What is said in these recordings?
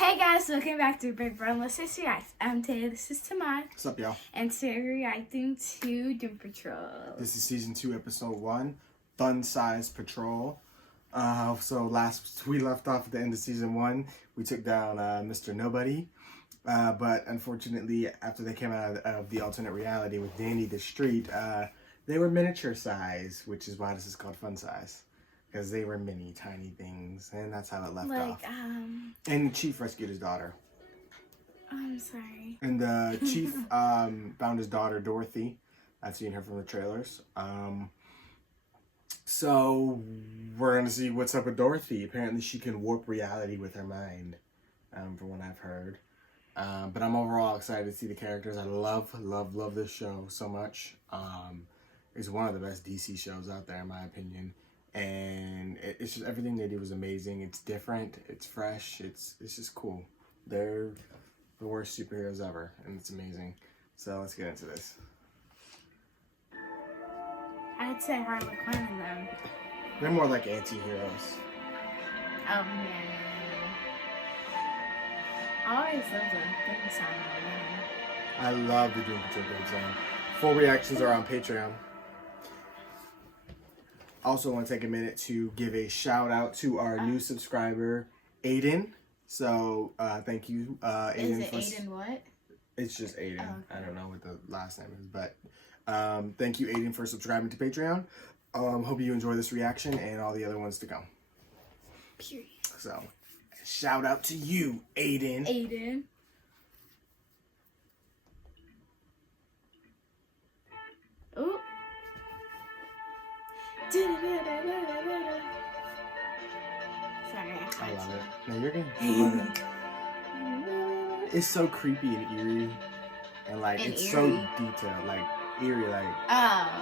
Hey guys, welcome back to Big Brother Sis Reacts. I'm Taylor, this is Tamar. What's up, y'all? And today we're reacting to Doom Patrol. This is season 2, episode 1, Fun Size Patrol. So last we left off at the end of season 1, we took down Mr. Nobody. But unfortunately, after they came out of the alternate reality with Danny the Street, they were miniature size, which is why this is called Fun Size. Because they were mini, tiny things, and that's how it left off. And the chief rescued his daughter. I'm sorry. And the chief found his daughter, Dorothy. I've seen her from the trailers. So we're going to see what's up with Dorothy. Apparently she can warp reality with her mind, from what I've heard. But I'm overall excited to see the characters. I love this show so much. It's one of the best DC shows out there, in my opinion. And it's just everything they do is amazing. It's different. It's fresh. It's just cool. They're the worst superheroes ever, and it's amazing. So let's get into this. I'd say Harley Quinn in them. They're more like anti-heroes. Oh man. I always love the theme song again. I love the Doom Patrol theme song. Full reactions are on Patreon. Also want to take a minute to give a shout out to our new subscriber, Aiden. So thank you, Aiden. Is it Aiden what? It's just Aiden. Oh, okay. I don't know what the last name is, but thank you, Aiden, for subscribing to Patreon. Hope you enjoy this reaction and all the other ones to come. Period. So, shout out to you, Aiden. Aiden. Ooh. Sorry, I love it. No, you're good. It's so creepy and eerie, and like it's so detailed, like eerie, like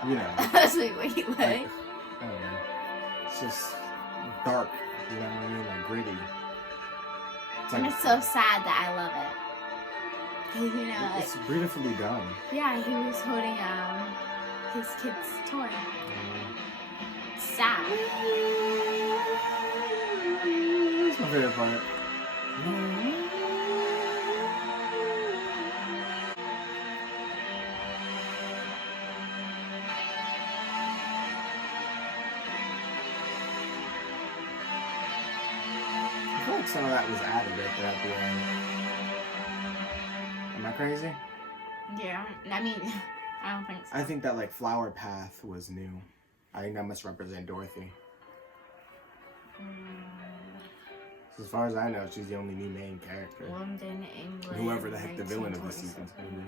you know. That's like what you like. I don't know. It's just dark, you know what I mean? Like gritty. And it's so sad that I love it. You know, it's beautifully done. Yeah, he was holding his kid's toy. Sad. That's my favorite part. I feel like some of that was added right there at the end. Am I crazy? Yeah, I mean, I don't think so. I think that like flower path was new. I think that must represent Dorothy. So as far as I know, she's the only new main character. London, England. Whoever the heck the villain of this season's gonna be.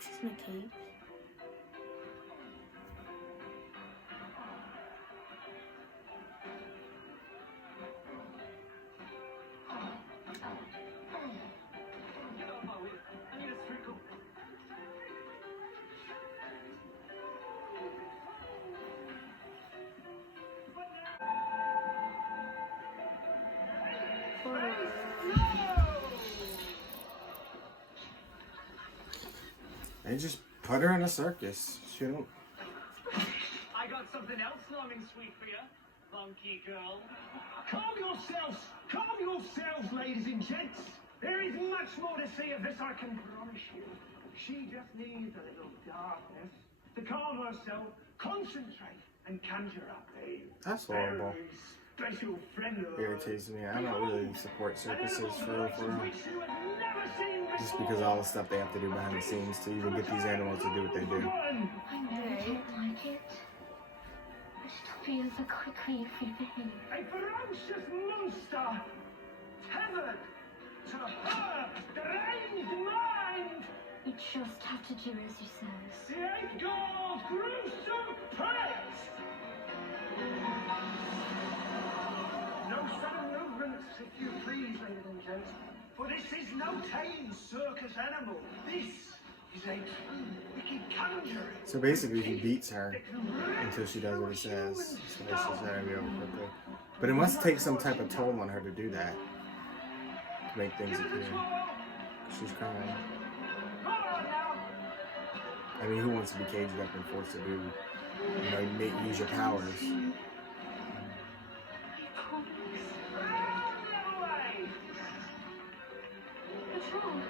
She's in a cave. They just put her in a circus. She don't. I got something else long and sweet for you, funky girl. Calm yourselves, ladies and gents. There is much more to see of this, I can promise you. She just needs a little darkness to calm herself, concentrate, and conjure up a That's horrible. very special friend of hers. Irritates me. I don't really support circuses for real. Which you have never seen Just before. because of all the stuff they have to do behind the scenes to even get these animals to do what they do. I know you don't like it, but it'll be over quickly if we behave. A ferocious monster, tethered to her deranged mind. You just have to do as he says. The eight-gold gruesome prince. No sudden movements, if you please, ladies and gents. For this is no tame circus animal. This is a true wicked conjurer. So basically, he beats her until she does what he says. So this is gonna be over quickly. But it must take some type of toll on her to do that. To make things appear. She's crying. I mean, who wants to be caged up and forced to do, use your powers? I promise. What's wrong?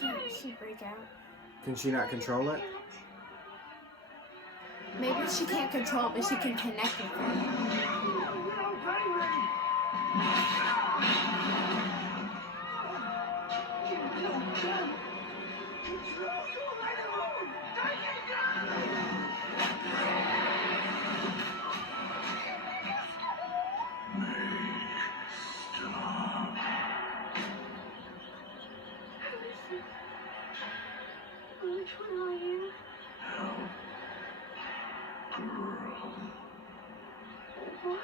Can't she break out? Can she not control it? Maybe she can't control it, but she can connect with it. Which one are you? What?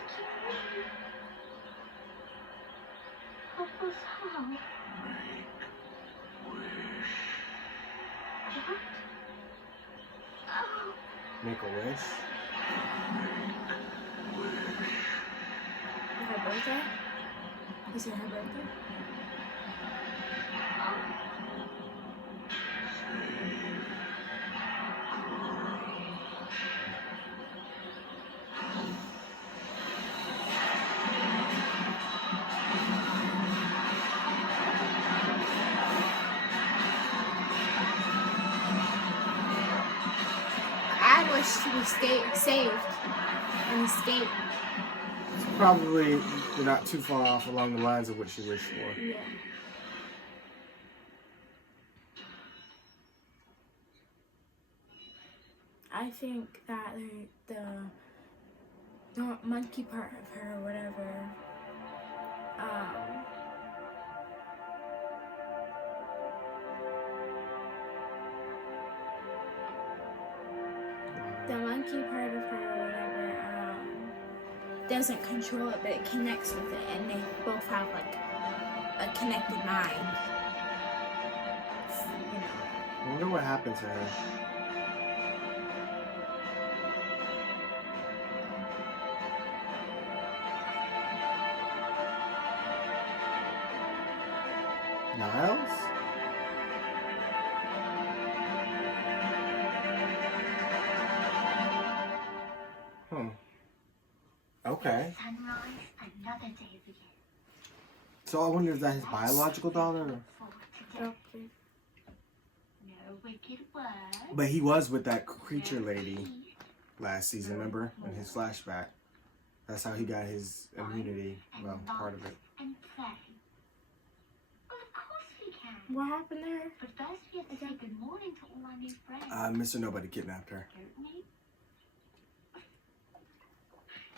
Help us how? What? Oh. Make a wish? Her birthday? Is it her birthday? I wish she was saved and escaped. Probably you're not too far off along the lines of what she wished for. Yeah. I think that the monkey part of her or whatever, the monkey part of her or whatever, doesn't control it, but it connects with it, and they both have like a connected mind. I wonder what happened to her. Niles? Okay. Sunrise, another day begins. So I wonder if that's his biological daughter? No wicked word. But he was with that creature lady last season, remember? In his flashback. That's how he got his immunity. Well, part of it. And play. Of course we can. What happened there? But first we have to say good morning to all our new friends. Mr. Nobody kidnapped her. Don't we?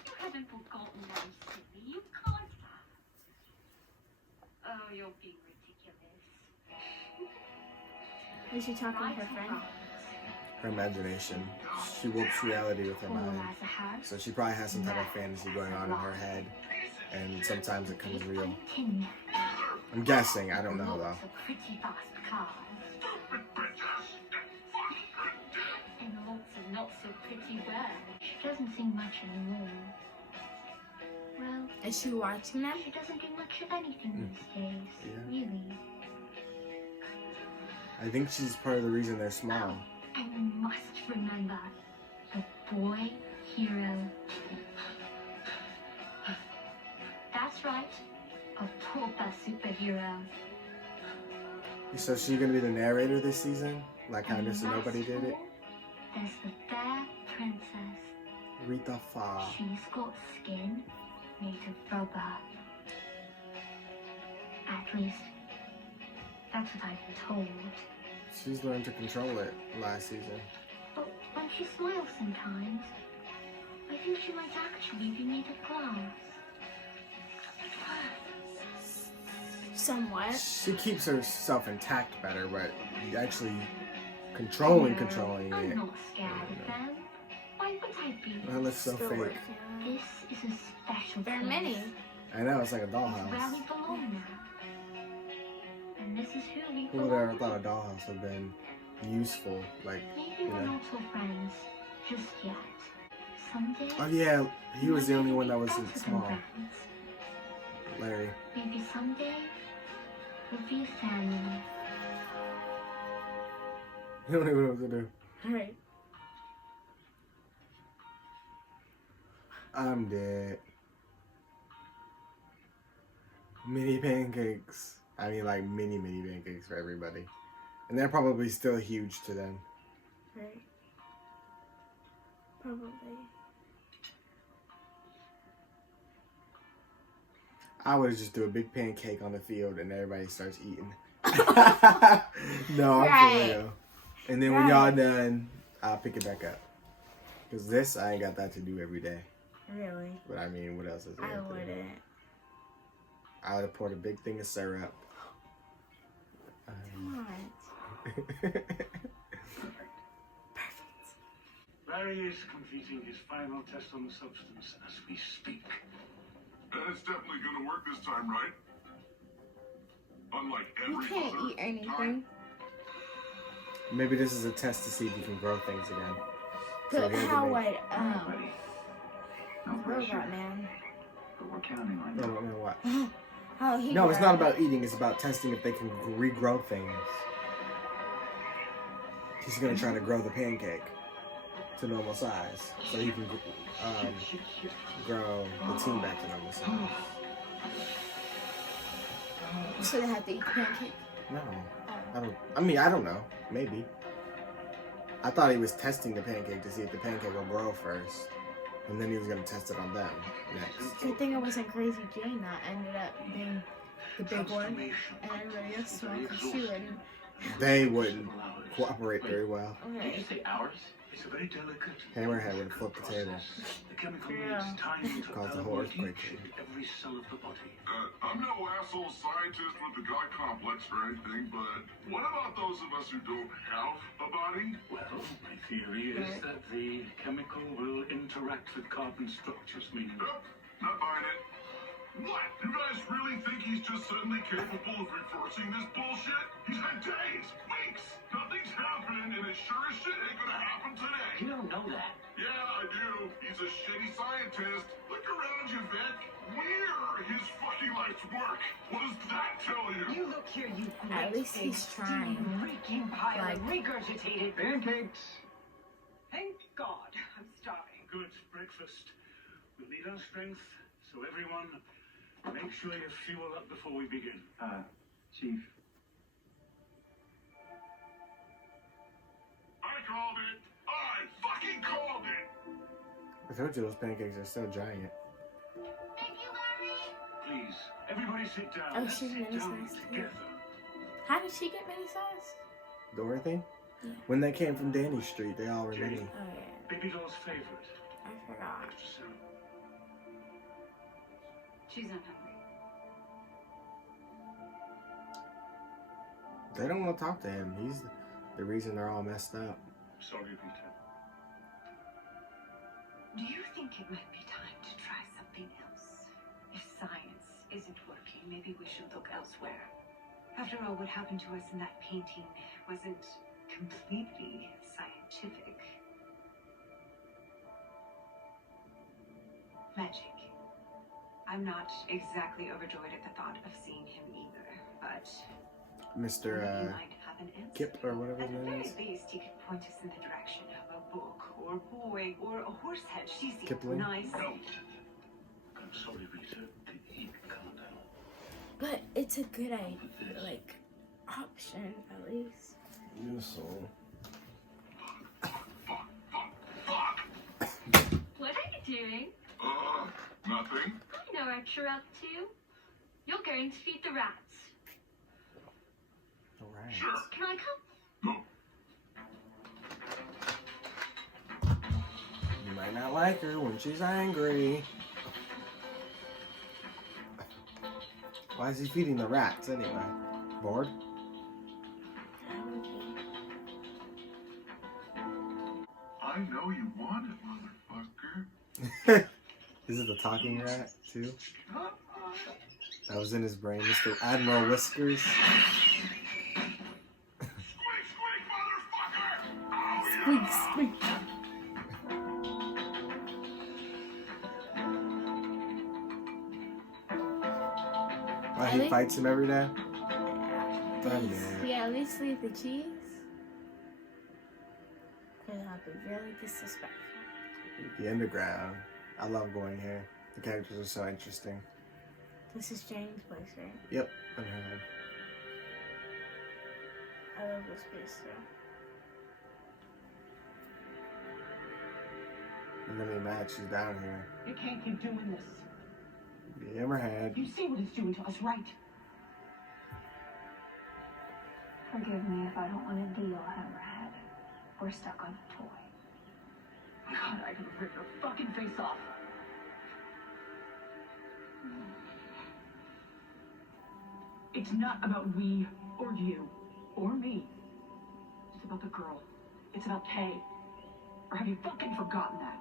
You haven't forgotten them, silly. You can't have. Oh, you're being ridiculous. Was she talking to her friend? Her imagination. She whoops reality with her All mind. as a house. So she probably has some type of fantasy going on in her head. And sometimes it comes real. I'm guessing. I don't know though. Lots of pretty fast cars. And lots of not so pretty words. She doesn't sing much anymore. Well, Is she watching them? she doesn't do much of anything these days. Yeah. Really. I think she's part of the reason they're small. And you must remember the boy hero. That's right, a proper superhero. So she's gonna be the narrator this season? Like how And Mr. Nobody did it? There's the fair princess. Rita Fa. She's got skin made of rubber. At least, that's what I've been told. She's learned to control it last season. But when she smiles sometimes, I think she might actually be made of glass. Somewhat. She keeps herself intact better, but actually controlling I'm it. not scared of them. Why would I be? That looks so Still fake. working on it. This is a special There are place. many. I know, it's like a It's where dollhouse. we belong now. And this is who we Who would have ever belong thought a to. dollhouse would have been useful? Like, Maybe you we're know. not all friends just yet. Someday. Oh yeah, he was the only one that we might wasn't be better small. than friends. Larry. Maybe someday we'll be a family. You don't even know what to do. Alright. I'm dead. Mini pancakes. I mean, like mini pancakes for everybody. And they're probably still huge to them. Right. Probably. I would just do a big pancake on the field and everybody starts eating. No, I'm Right. for real. And then when y'all done, I'll pick it back up. Because this, I ain't got that to do every day. Really? But I mean, what else is there? I to do? wouldn't. I would have poured a big thing of syrup. Come on. Perfect. Larry is completing his final test on the substance as we speak. And it's definitely gonna work this time, right? Unlike You every can't other eat anything. time. Maybe this is a test to see if you can grow things again. So But he had to how make- would, Buddy, no pressure, robot man, but we're counting on I you. don't know what. how he No, it's grow? not about eating. It's about testing if they can regrow things. He's gonna try to grow the pancake to normal size, so he can grow the team back to normal size. So they have to eat the pancake. No, I don't. I mean, I don't know. Maybe. I thought he was testing the pancake to see if the pancake will grow first, and then he was gonna test it on them next. Good thing it wasn't Crazy Jane that ended up being the big one, and everybody else small because she wouldn't. They wouldn't cooperate very well. Did you Okay. say hours? It's a very delicate. Hammerhead would have flipped the table. The chemical Yeah. needs time to Caused a elevate earthquake. each and every cell of the body. I'm no asshole scientist with the God complex or anything, but what about those of us who don't have a body? Well, my theory is that the chemical will interact with carbon structures, meaning Nope, not buying it. What? You guys really think he's just suddenly capable of reversing this bullshit? He's had days, weeks, nothing's happened, and it sure as shit ain't gonna happen today. you don't know that. Yeah, I do. He's a shitty scientist. Look around you, Vic. We're his fucking life's work. What does that tell you? You look here, you At least great he's big trying. steaming, reeking pile of Like- regurgitated. Pancakes. Thank God, I'm starving. Good breakfast. We'll need our strength, so everyone, make sure you fuel up before we begin. Chief. I called it. I fucking called it. I told you those pancakes are so giant. Please, everybody sit down. Oh, Let's she's sit mini down sized too. together. How did she get mini size? Dorothy? Yeah. When they came from Danny Street, they all were mini. Oh yeah, Baby doll's favorite. I forgot. Extra syrup. She's unhungry. They don't want to talk to him. He's the reason they're all messed up. Sorry, Rita. Do you think it might be time to try something else? If science isn't working, maybe we should look elsewhere. After all, what happened to us in that painting wasn't completely scientific. Magic. I'm not exactly overjoyed at the thought of seeing him either, but Mr. he might have an answer. Kip or whatever At his the name very is. least, he could point us in the direction of a book, or boy, or a horse head. She seems Kipling? nice. No. I'm sorry, Rita. He calm down. But it's a good idea, like option at least. Your soul. What are you doing? Nothing. I know what you're up to. You're going to feed the rats. Alright. Sure. Can I come? No. You might not like her when she's angry. Why is he feeding the rats anyway? Bored? I know you want it, motherfucker. Is it the talking rat too? That was in his brain, Mr. Admiral Whiskers. Squeak, squeak, motherfucker! Oh, Squeak, yeah. squeak. Why he fights him every day? Yeah. Damn Please. it. Yeah, at least leave the cheese. Because I'll be really disrespectful. The underground. I love going here. The characters are so interesting. This is Jane's place, right? Yep, in her head. I love this place too. I'm gonna be mad she's down here. You can't keep doing this. The Hammerhead. You see what it's doing to us, right? Forgive me if I don't want to deal, Hammerhead. We're stuck on a toy. God, I could rip your fucking face off. It's not about we or you or me. It's about the girl. It's about Kay. Or have you fucking forgotten that?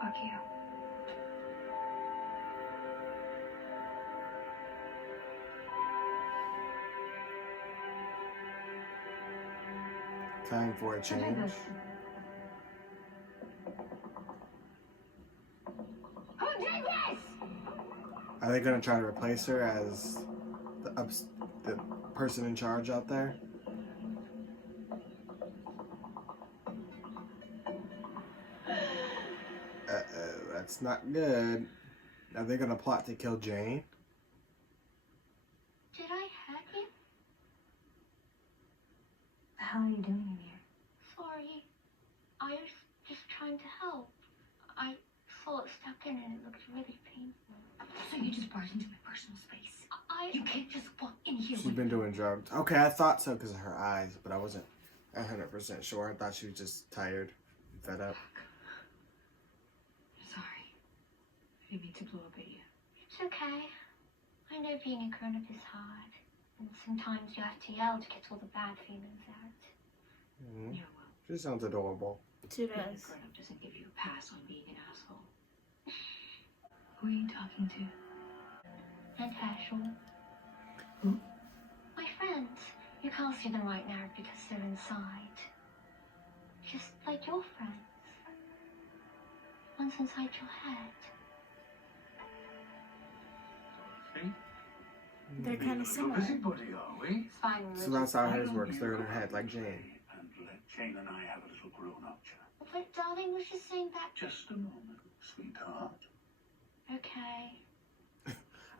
Fuck you. Time for a Look at change. this. Who did this? Are they gonna try to replace her as the person in charge out there? That's not good. Are they gonna plot to kill Jane? Did I hurt you? The hell are you doing in here? Sorry. I was just trying to help. I saw it stuck in and it looked really painful. So you just barged into my personal space. You can't just walk in here She's with been doing drugs. Okay, I thought so because of her eyes, but I wasn't 100% sure. I thought she was just tired and fed up. Sorry. I didn't mean to blow up at you. It's okay. I know being a grown-up is hard. And sometimes you have to yell to get all the bad feelings out. Mhm. Yeah, well, She sounds adorable. She being a does. grown-up doesn't give you a pass on being an asshole. Who are you talking to? And Herschel. Who? My friends. You can't see them right now because they're inside. Just like your friends. One's inside your head. See? They're kind of similar. Busybody, are we? It's fine. So that's how hers works. They're in her head, like Jane. And let Jane and I have a little grown-up chat. But darling was just saying that. Just a moment, sweetheart. Okay.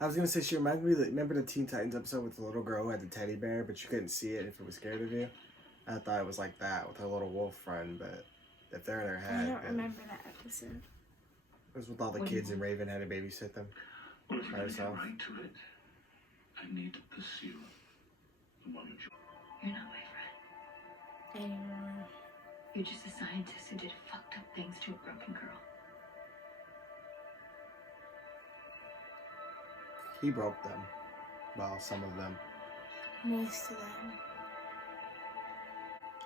I was gonna say she reminds me. Remember the Teen Titans episode with the little girl who had the teddy bear, but you couldn't see it if it was scared of you. I thought it was like that with her little wolf friend, but if they're in her I head, don't then remember that episode. it was with all the What do you kids and Raven had to babysit them. Well, if we're going to get Myself. right to it, I need to pursue the one who... You're not my friend. Anymore. You're just a scientist who did fucked up things to a broken girl. He broke them. Well, some of them. Most of them.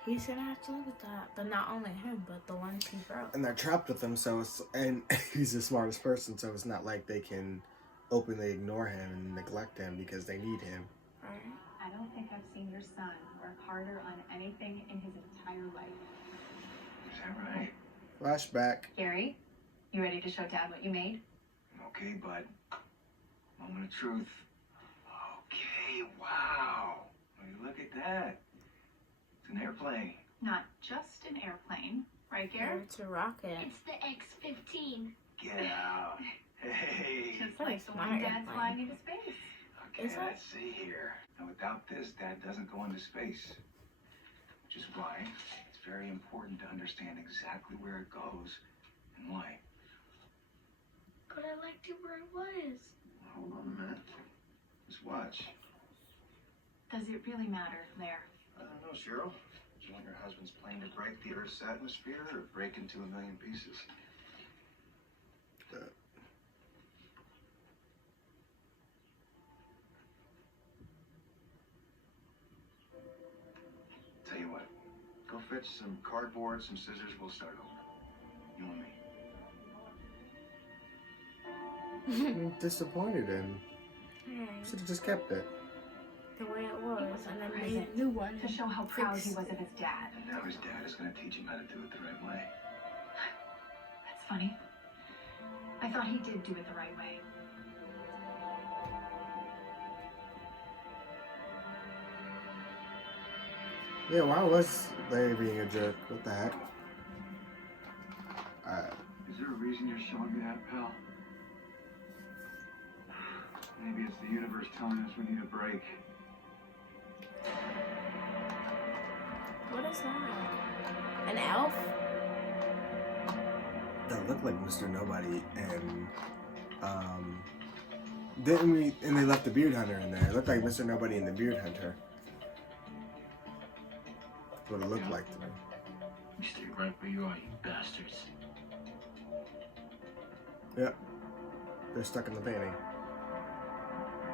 He's gonna have to live with that. But not only him, but the ones he broke. And they're trapped with him, so it's, and he's the smartest person, so it's not like they can openly ignore him and neglect him because they need him. Right? I don't think I've seen your son work harder on anything in his entire life. Is that right? Flashback. Gary, you ready to show Dad what you made? Okay, bud. Moment of truth. Okay, wow. Will you look at that? It's an airplane. Not just an airplane, right, Yeah, Gary? it's a rocket. It's the X-15. Get out. Hey. Just Very like the smart one Dad's airplane. flying into space. Okay, Is it? let's see here. Now, without this, Dad doesn't go into space. Which is why it's very important to understand exactly where it goes and why. But I liked it where it was. Hold on a minute. Just watch. Does it really matter, Blair? I don't know, Cheryl. Do you want your husband's plane to break the Earth's atmosphere or break into a million pieces? Tell you what, go fetch some cardboard, some scissors, we'll start over. You and me. I'm disappointed in. Alright. Should have just kept it. The way it was, and then made present a new one. To show how proud he Fixed was of his dad. And now his dad is going to teach him how to do it the right way. That's funny. I thought he did do it the right way. Yeah, why was Larry being a jerk? What the heck? Is there a reason you're showing me that, pal? Maybe it's the universe telling us we need a break. What is that? An elf? That looked like Mr. Nobody, and didn't we? And they left the Beard Hunter in there. It looked like Mr. Nobody and the Beard Hunter. That's what it looked like to me. You stay right where you are, you bastards. Yep, they're stuck in the painting.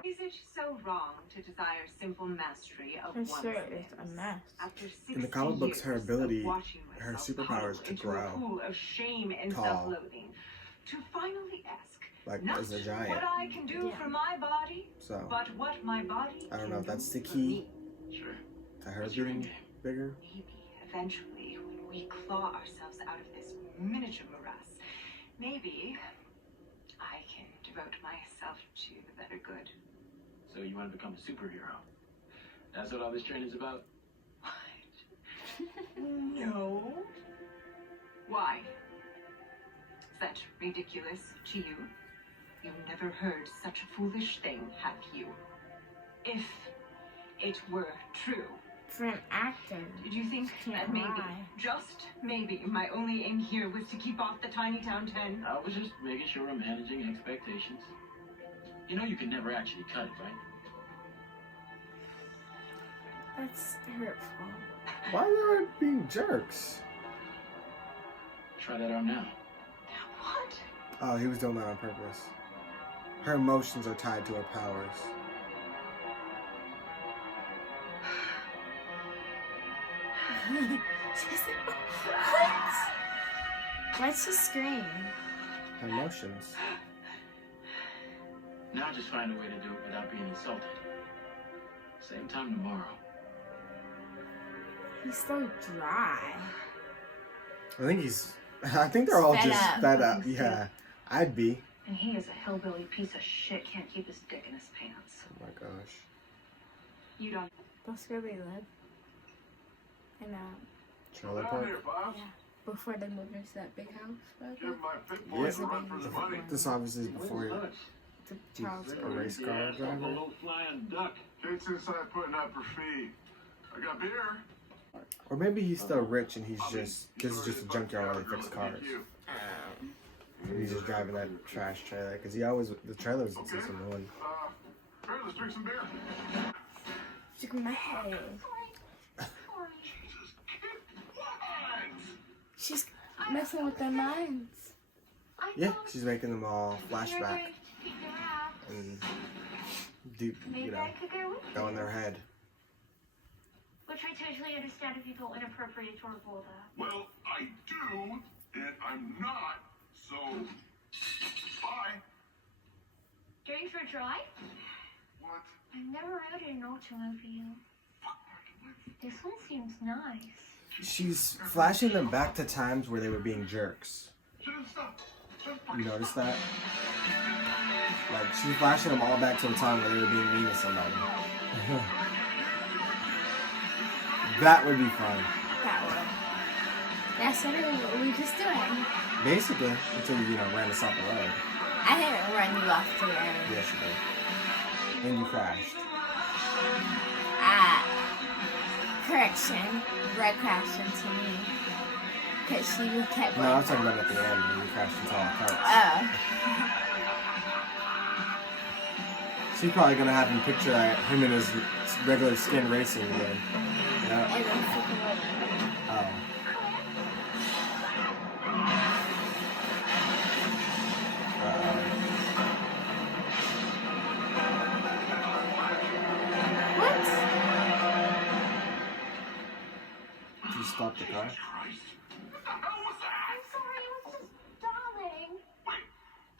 Is it so wrong to desire simple mastery of I'm one's sure limbs? it's a mess. After 60 In the comic books, her years of ability, watching her myself superpower is huddle to into grow a pool of shame and tall. self-loathing, to finally ask, like not as a giant. what I can do Yeah. for my body, So but what my body I don't can know if do that's the for key me. Sure. to her getting bigger. Maybe eventually, when we claw ourselves out of this miniature morass, maybe I can devote myself to the better good. So you want to become a superhero? That's what all this training's about? No. Why? Is that ridiculous to you? You've never heard such a foolish thing, have you? If it were true, For an actor. did you think Can't that maybe, lie. just maybe, my only aim here was to keep off the Tiny Town 10? I was just making sure I'm managing expectations. You know you can never actually cut it, right? That's hurtful. Why are they being jerks? Try that out now. What? Oh, he was doing that on purpose. Her emotions are tied to her powers. She's like, what? Why'd she scream? Her emotions. Now just find a way to do it without being insulted. Same time tomorrow. He's so dry. I think they're all Fed just up. fed up. Yeah, I'd be. And he is a hillbilly piece of shit, can't keep his dick in his pants. Oh my gosh. You don't. That's where they live. In Trailer park. boss. yeah. Before they moved into that big house. right Give there. my fit Yeah. boys a run for his money. This obviously is before The Charles. a race car driver. little flying duck. Kate's inside putting up her fee. I got beer. Or maybe he's still rich and he's just, this is just a junkyard where they fix cars. And he's just driving that trash trailer because he always, the trailers in season 1. Hey, let's drink some beer. Took my head. Jesus, kid, what? She's messing with their minds. Yeah, she's making them all flashback and deep, Maybe you know, I could go with go in you. their head. Which I totally understand if you feel inappropriate or vulgar. Well, I do, and I'm not, so bye. Going for a drive? What? I've never rode an automobile. This one seems nice. She's flashing them back to times where they were being jerks. You notice that? Like, she's flashing them all back to a time where they were being mean to somebody. That would be fun. That one. That's what we were just doing. Basically, until you know, ran us off the road. I didn't run you off the road. Yes, you did. And you crashed. Correction. Red crashed into me. Because she kept No, I was talking about at the end when you crashed into all the carts. Oh. She's probably gonna have him picture him in his regular skin racing again. Yeah. And then flipping over. Oh. What? Did you stop the car? Christ. What the hell was that? I'm sorry, it was just darling. Wait,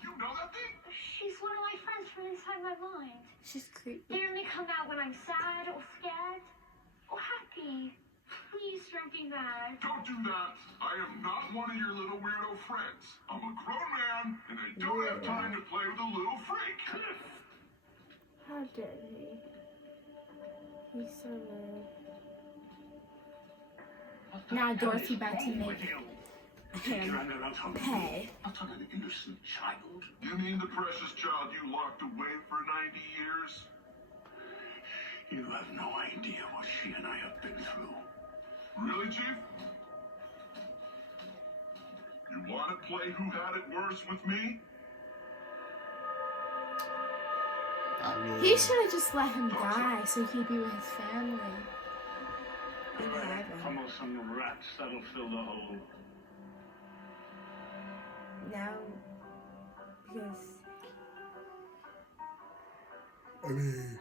you know that thing? She's one of my friends from inside my mind. She's creepy. They only come out when I'm sad or scared or happy. Please don't be mad. Don't do that. I am not one of your little weirdo friends. I'm a grown man, and I don't have time to play with a little freak. How dare he? He's so rude. Now Dorothy about to make him pay. Not on an innocent child. You mean the precious child you locked away for 90 years? You have no idea what she and I have been through. Really, Chief? You want to play who had it worse with me? I mean, He should have just let him die so he'd be with his family. In heaven. Pummel some rats, that'll fill the hole. Now, because I mean,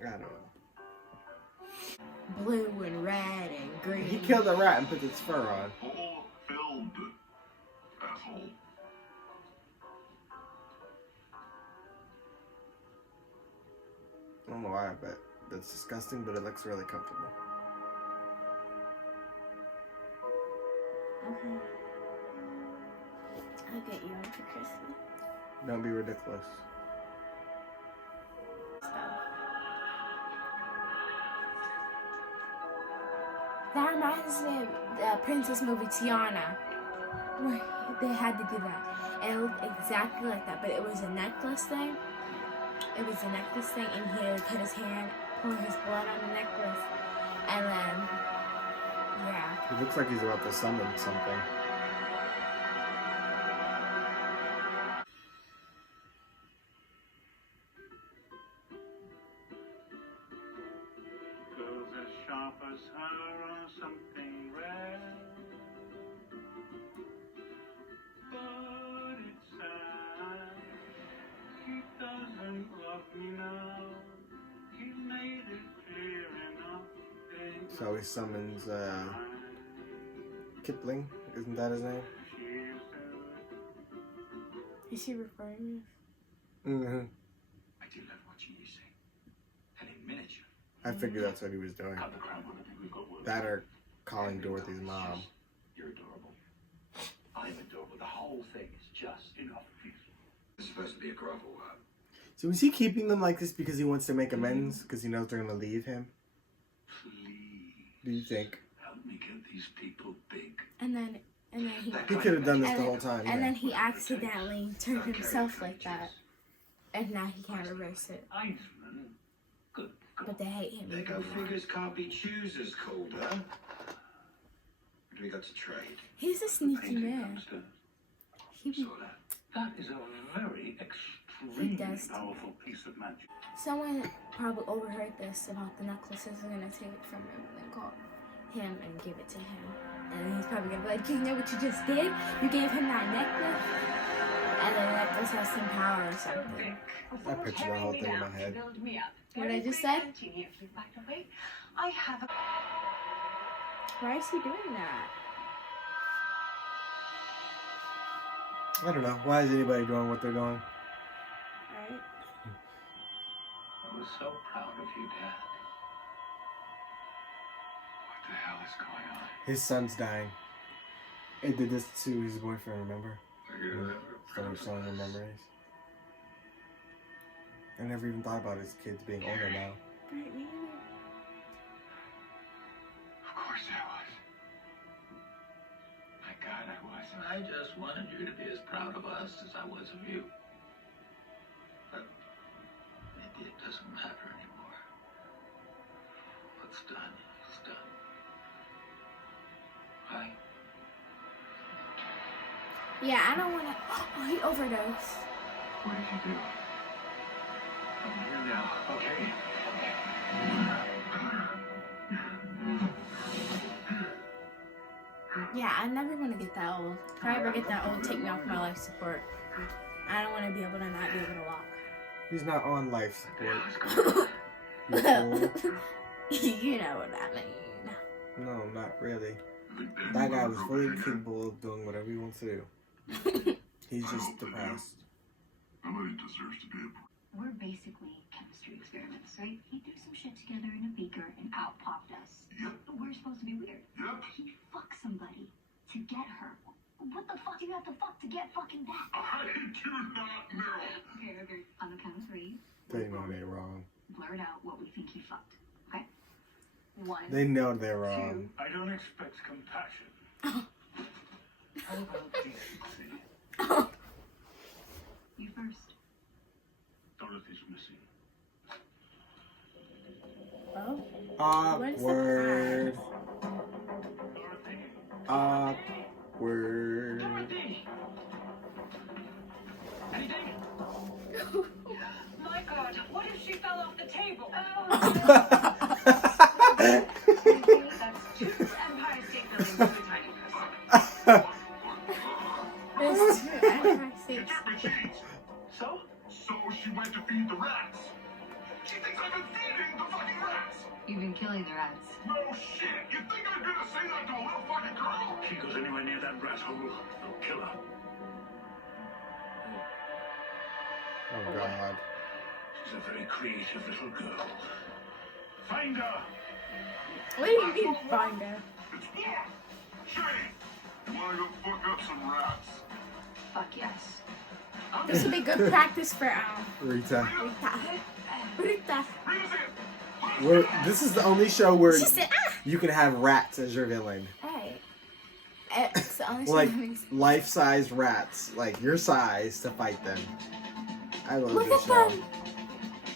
I don't know. blue and red and green. He killed a rat and put its fur on. Hole filled, asshole. I don't know why, but that's disgusting, but it looks really comfortable. Okay. I'll get you one for Christmas. Don't be ridiculous. That reminds me of the princess movie Tiana, where they had to do that. And it looked exactly like that, but it was a necklace thing. It was a necklace thing, and he would put his hand, pour his blood on the necklace, and then, yeah. He looks like he's about to summon something. Goes as sharp as her on something red. But it's sad. He doesn't love me now. He made it clear enough. So he summons Kipling. Isn't that his name? Is she referring Mm-hmm. I do love watching you sing. And in miniature. I figured that's what he was doing. Cut the crowd when I think we've got work. That or calling Dorothy's mom. You're adorable. I'm adorable. The whole thing is just enough beautiful. It's supposed to be a grovel work. So is he keeping them like this because he wants to make amends? Because he knows they're going to leave him? Please. Do you think? Help me get these people big. And then he He could have done this and the then- whole time. and Yeah. then he accidentally turned himself like that, and now he can't reverse it. Iceman. Good God. But they hate him. They go figures can't be choosers called, huh? What do we got to trade? He's a sneaky Painting man. upstairs. He Saw that. That is a very extremely does. powerful piece of magic. Someone probably overheard this about the necklaces and gonna take it from him and then call him and give it to him. And he's probably gonna be like, you know what you just did? You gave him that necklace, and the necklace has some power or something. I picture the whole thing in my head. Build me up. What did I just say? By the way, I have a... Why is he doing that? I don't know. Why is anybody doing what they're doing? Right? I was so proud of you, Dad. What the hell is going on? His son's dying. It did this to his boyfriend, remember? Started showing him memories. I never even thought about his kids being older now. Right, me neither. Of course I was. My God, I was. I just wanted you to be as proud of us as I was of you. But maybe it doesn't matter anymore. What's done is done. Right? Yeah, I don't wanna. Oh, he overdosed. What did you do? I'm here now, okay? Yeah, I never want to get that old. If I ever get that old, take me off my life support. I don't want to be able to not be able to walk. He's not on life support. You fool. You know what I mean. No, not really. That guy was fully capable of doing whatever he wants to do. He's just depressed. Nobody deserves to be a... We're basically chemistry experiments, right? He threw some shit together in a beaker and out popped us. Yep. We're supposed to be weird. Yep. He fucked somebody to get her. What the fuck do you have to fuck to get fucking that? I do not know. Okay. On the count of three, They know they're wrong. blurt out what we think he fucked. Okay? One. They know they're wrong. Two. I don't expect compassion. How about decency? You first. Dorothy's missing. Oh, Awkward. Dorothy! Awkward. Dorothy! Anything? My God, what if she fell off the table? That's two Empire State Buildings with a tiny person. there's two Empire States. Get my keys. So? So she went to feed the rats. She thinks I've been feeding the fucking rats. You've been killing the rats. No shit. You think I'm gonna say that to a little fucking girl? She goes anywhere near that rat hole, I'll kill her. Oh God. She's a very creative little girl. Find her! What do you mean, find her? It's war. Shane, you wanna go fuck up some rats? Fuck yes. This would be good practice for Rita. Rita. This is the only show where She said, you can have rats as your villain. Hey. It's the only Like show that makes- life-size rats, like your size, to fight them. I love Look this at show. them.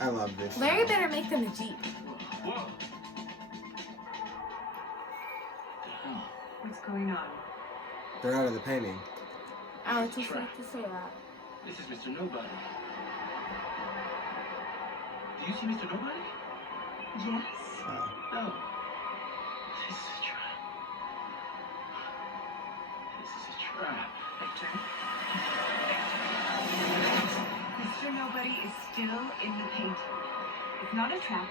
I love this Larry show. better make them a Jeep. Whoa! What's going on? They're out of the painting. I was just like to say that. This is Mr. Nobody. Do you see Mr. Nobody? Yes. No. This is a trap. This is a trap. Victor? Mr. Nobody is still in the painting. It's not a trap,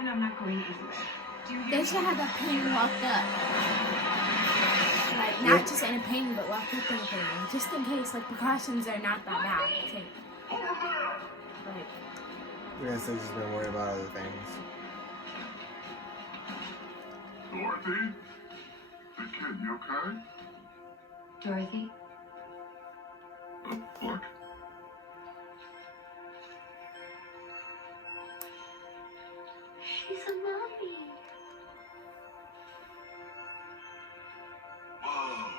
and I'm not going anywhere. Do you hear They me? should have that painting locked up. Like, not just in a painting, but locked up in a painting. Just in case, like, precautions are not that bad. Okay. Over there! Like, I guess they've just been worried about other things. Dorothy? Big kid, you okay? Dorothy? Look. She's a mommy. Whoa.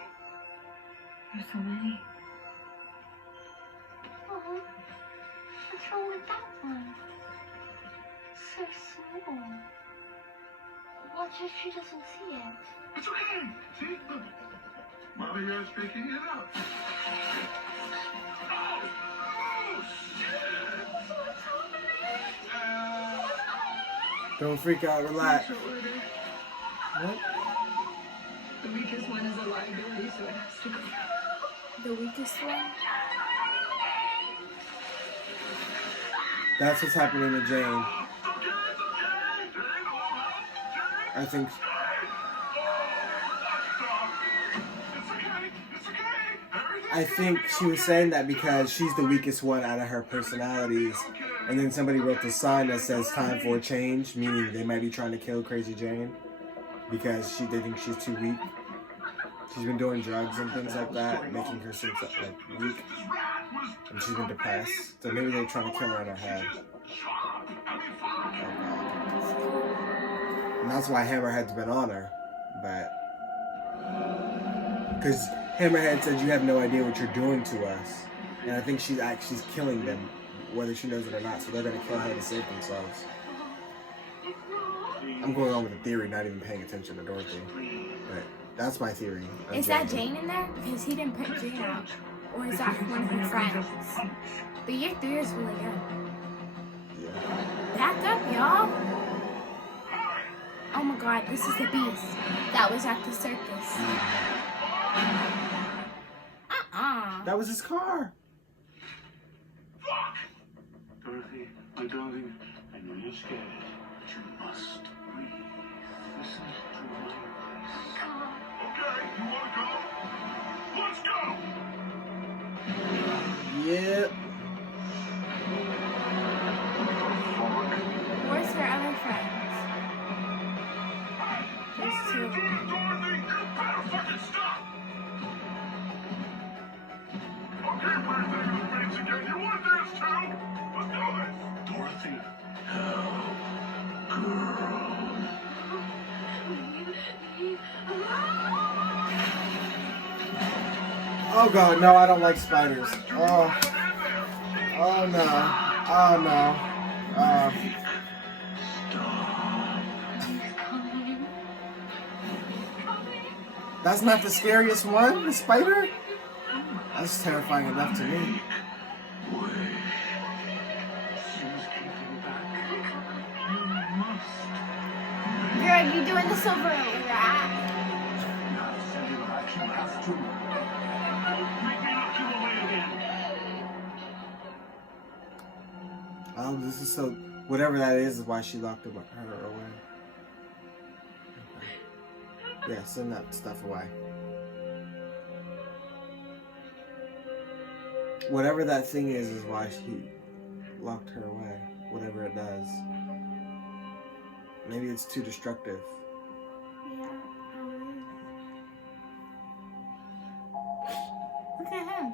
There's so many. Oh, what's wrong with that one? So small. What if she doesn't see it? It's okay. See? Look. Mommy here's picking it up. Oh! Oh, shit! What's happening? Don't freak out, relax. Martial order. What? The weakest one is a liability, so it has to go. the weakest one. That's what's happening to Jane. It's okay, it's okay. Jane, hello, Jane? I think I think she was saying that because she's the weakest one out of her personalities. And then somebody wrote the sign that says time for a change, meaning they might be trying to kill Crazy Jane because they think she's too weak. She's been doing drugs and things like that, making her seem like weak. And she's been depressed. So maybe they're trying to kill her in her head. And that's why Hammerhead's been on her. But because Hammerhead said you have no idea what you're doing to us. And I think she's killing them, whether she knows it or not. So they're going to kill her to save themselves. I'm going on with the theory, not even paying attention to Dorothy. But that's my theory. Is that Jane in there? Because he didn't put Jane out. Or is that one of her friends? But year 3 is really good. Yeah. Back up, y'all. Oh my god, this is the beast that was at the circus. That was his car. Dorothy, my darling, I know you're scared, but you must breathe. Listen to my voice. Okay, you wanna go? Let's go! Yep. Where's her other friends? There's 2 of them. Dorothy, you better fucking stop! Okay, we're taking the paints again. You wanna dance too? Let's do this! Dorothy, help, girl. Oh god, no, I don't like spiders. Oh. Oh no. Oh no. That's not the scariest one? The spider? That's terrifying enough to me. Greg, you doing this over a rat? Oh, this is so... Whatever that is why she locked her away. Okay. Yeah, send that stuff away. Whatever that thing is why she locked her away. Whatever it does. Maybe it's too destructive. Yeah, Look at him.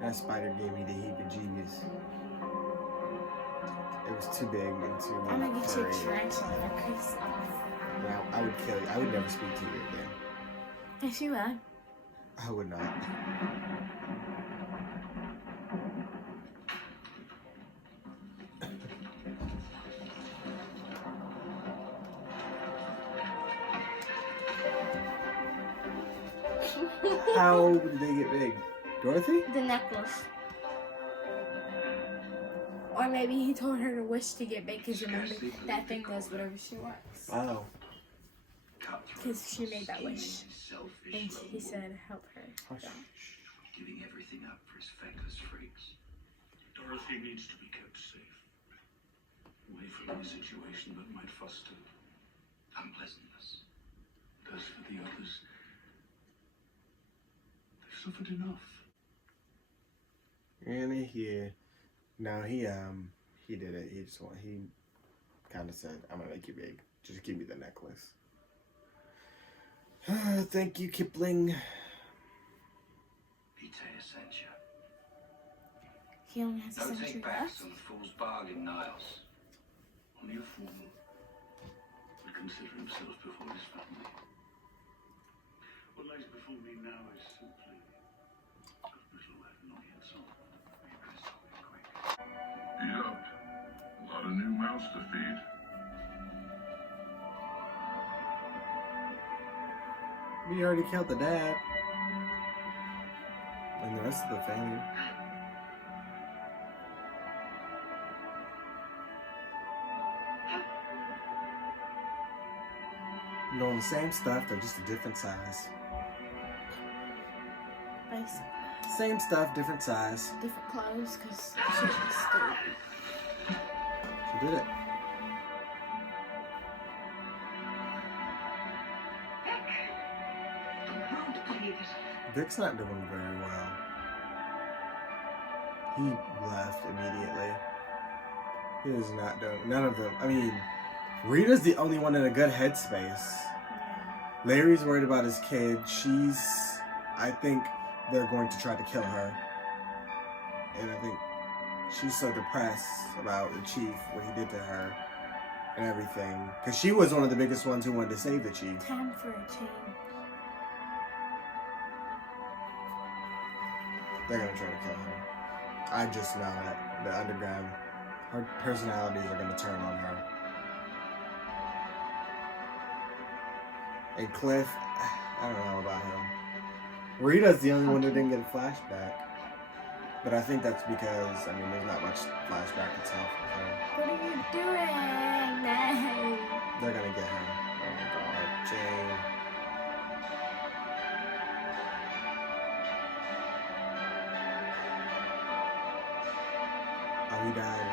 That spider gave me the heebie-jeebies. It was too big and too I'm gonna get you a furry. tarantula for Christmas. Yeah, I would kill you. I would never speak to you again. Yes, you would. I would not. How did they get big? Dorothy? The necklace. Or maybe he told her to wish to get big because remember that thing does whatever she wants. Wow. Because she made that wish. And he said, help her. So. Giving everything up for his feckless freaks. Dorothy needs to be kept safe. Away from any situation that might foster Unpleasantness. As for the others, they've suffered enough. And he, no, he did it. He kind of said, I'm gonna make you big. Just give me the necklace. Thank you, Kipling. Vitae Essentia. He only has a No century take backs left. on the fool's bargain, Niles. Only a fool would consider himself before his family. What lies before me now is simply a little annoyance on quick. Yep. A lot of new mouths to feed. We already killed the dad. And the rest of the family. Doing the same stuff, they're just a different size. Basically. Same stuff, different size. Different clothes because she just stole. She did it. Vic's not doing very well. He left immediately. He is not doing... None of them... I mean, Rita's the only one in a good headspace. Larry's worried about his kid. I think they're going to try to kill her. And I think she's so depressed about the chief, what he did to her, and everything. Because she was one of the biggest ones who wanted to save the chief. Time for a change. They're gonna try to kill her. I just know that the underground, her personalities are gonna turn on her. And Cliff, I don't know about him. Rita's the only one who didn't get a flashback. But I think that's because, I mean, there's not much flashback itself with her. What are you doing? No. They're gonna get her. Oh my god, Jane. Oh, he died.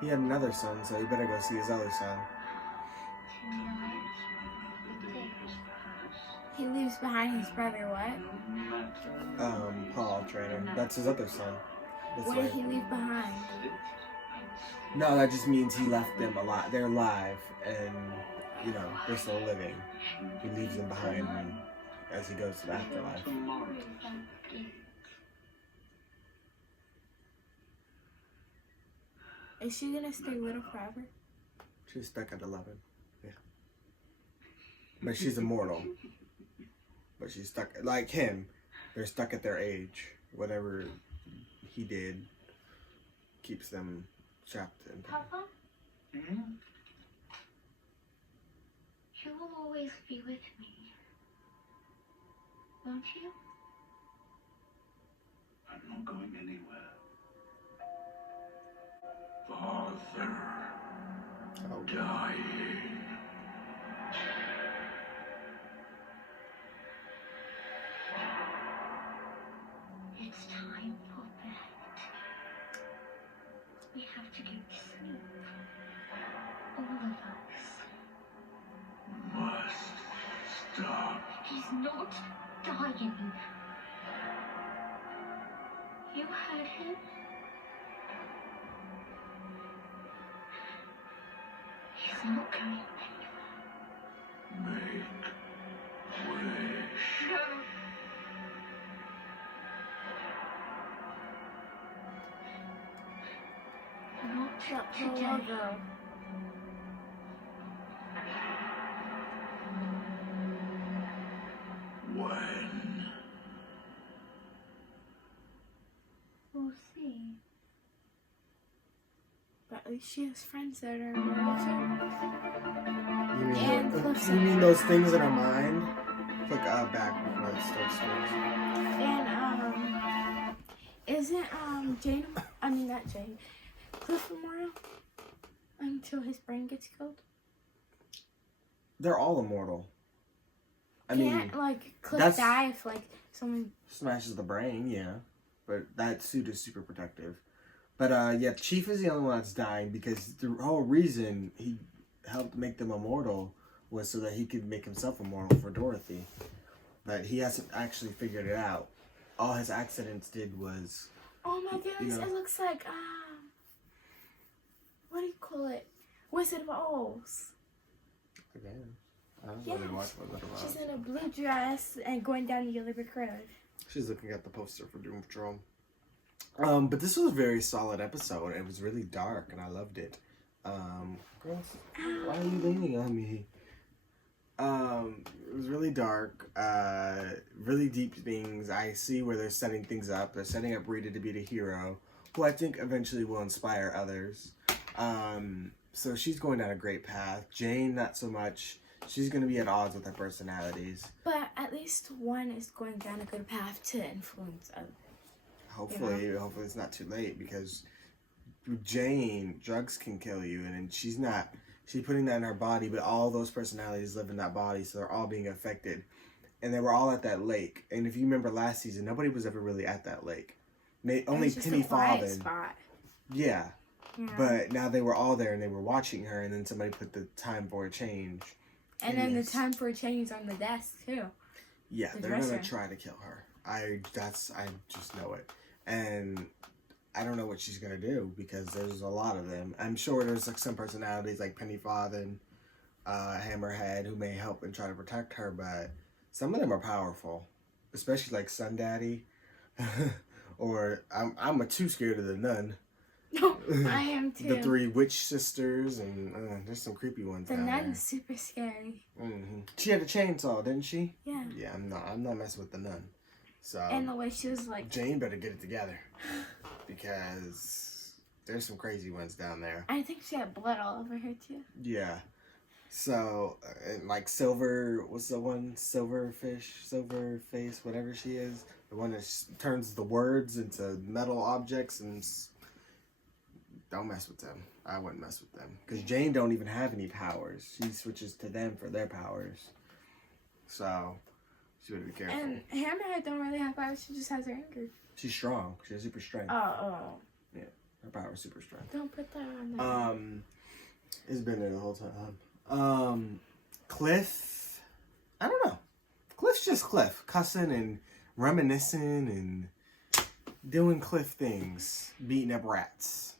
He had another son, so you better go see his other son. He leaves behind his brother, what? Paul Trainer. That's his other son. That's What did he leave behind? No, that just means he left them alive. They're alive, and, you know, they're still living. He leaves them behind as he goes to the afterlife. Tomorrow. Is she gonna stay little forever? She's stuck at 11. Yeah. But she's immortal. But she's stuck, like him, they're stuck at their age. Whatever he did keeps them trapped in. Papa, Hmm? you will always be with me. Won't you? I'm not going anywhere. Father, Oh. dying. It's time for bed. We have to get sleep. All of us. Must stop. He's not dying. You heard him? He's not going anywhere. Make wish. No. Not today. Girl. When? We'll see. But at least she has friends that are immortal too. You mean those things in our mind? Click back before it starts. And isn't Jane? I mean not Jane. Cliff immortal until his brain gets killed. They're all immortal. I mean, Can't like Cliff that's- die if like someone? smashes the brain, yeah. But that suit is super protective. But yeah, Chief is the only one that's dying because the whole reason he helped make them immortal was so that he could make himself immortal for Dorothy. But he hasn't actually figured it out. All his accidents did was... Oh my goodness! know. It looks like what do you call it? Wizard of Oz. Again, I don't Yeah. really watch Wizard of Oz. She's in a blue dress and going down the Yellow Brick Road. She's looking at the poster for Doom Patrol. But this was a very solid episode. It was really dark, and I loved it. Girls, why are you leaning on me? It was really dark. Really deep things. I see where they're setting things up. They're setting up Rita to be the hero, who I think eventually will inspire others. So she's going down a great path. Jane, not so much. She's going to be at odds with her personalities. But at least one is going down a good path to influence others. Hopefully it's not too late, because Jane, drugs can kill you, and she's putting that in her body, but all those personalities live in that body, so they're all being affected. And they were all at that lake. And if you remember last season, nobody was ever really at that lake. Only It's just Penny a quiet Farthing. spot. Yeah. Yeah. But now they were all there and they were watching her, and then somebody put the time for a change. And then the time for a change is on the desk too. Yeah, The they're gonna dresser. try to kill her. I just know it. And I don't know what she's gonna do, because there's a lot of them. I'm sure there's like some personalities like Penny Farthing, Hammerhead, who may help and try to protect her, but some of them are powerful. Especially like Sun Daddy. Or I'm too scared of the nun. No, I am too. The three witch sisters, and there's some creepy ones The down there. nun's super scary. She had a chainsaw, didn't she? Yeah. Yeah, I'm not messing with the nun. So And the way she was like, Jane better get it together, because there's some crazy ones down there. I think she had blood all over her too. Yeah. So and like Silver, what's the one? Silverfish, Silverface, whatever she is. The one that turns the words into metal objects, and don't mess with them. I wouldn't mess with them, because Jane don't even have any powers. She switches to them for their powers. So she better be careful. And Hammerhead don't really have powers. She just has her anger. She's strong. She has super strength. Oh. Yeah, her power is super strength. Don't put that on there. It's been there the whole time. Cliff, I don't know. Cliff's just Cliff, cussing and reminiscing and doing Cliff things, beating up rats.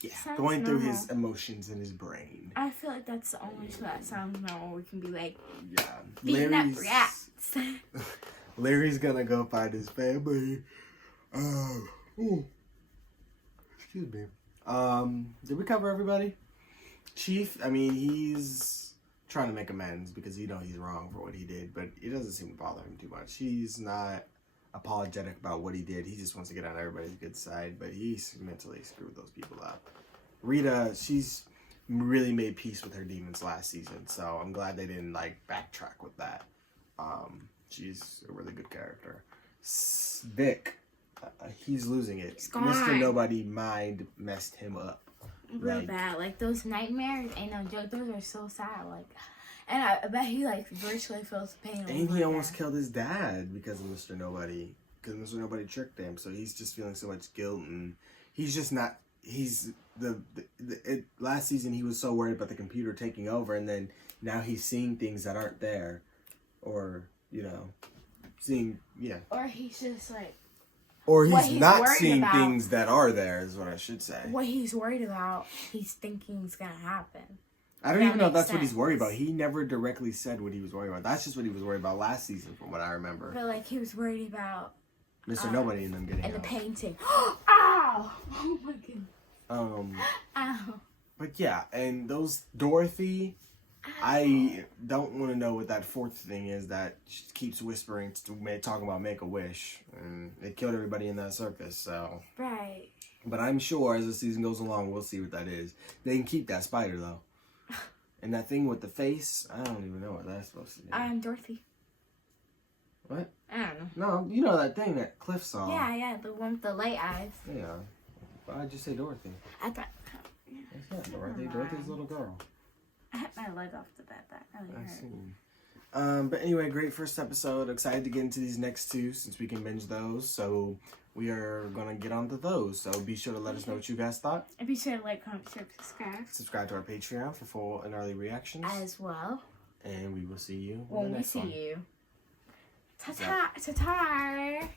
Yeah, Sounds going through normal. his emotions in his brain. I feel like that's the only show that sounds normal. We can be like, Yeah, beating up Larry's rats. Larry's gonna go find his family. Excuse me. Did we cover everybody? Chief, I mean, he's trying to make amends because he's wrong for what he did, but it doesn't seem to bother him too much. He's not apologetic about what he did. He just wants to get on everybody's good side, but he's mentally screwed those people up. Rita, she's really made peace with her demons last season, so I'm glad they didn't like backtrack with that. She's a really good character. Vic, he's losing it. Mr. Nobody Mind messed him up. Real bad. Like, those nightmares ain't no joke. Those are so sad. Like, and I bet he, like, virtually feels pain. And he almost killed his dad because of Mr. Nobody. Because Mr. Nobody tricked him. So he's just feeling so much guilt. And he's just not... He's... last season, he was so worried about the computer taking over. And then now he's seeing things that aren't there. Or, you know... Seeing... Yeah. Or he's just, like... Or he's not seeing things that are there, is what I should say. What he's worried about, he's thinking is going to happen. I don't even know if that's what he's worried about. He never directly said what he was worried about. That's just what he was worried about last season, from what I remember. But, like, he was worried about... Mr. Nobody and them getting and out. the painting. Ow! Oh, my goodness. Ow. But, yeah, and those... Dorothy... I don't want to know what that fourth thing is that she keeps whispering, talking about Make-A-Wish. And it killed everybody in that circus, so... Right. But I'm sure as the season goes along, we'll see what that is. They can keep that spider, though. And that thing with the face, I don't even know what that's supposed to do. Dorothy. What? I don't know. No, you know that thing that Cliff saw. Yeah, the one with the light eyes. Yeah. Why'd you say Dorothy? I thought... It's not Dorothy. Dorothy's a little girl. I hit my leg off the bed. That really hurt. I see. But anyway, great first episode. Excited to get into these next two since we can binge those. So we are going to get on to those. So be sure to let us know what you guys thought. And be sure to like, comment, share, subscribe. Subscribe to our Patreon for full and early reactions. As well. And we will see you when we see you. Ta-ta. Ta-ta.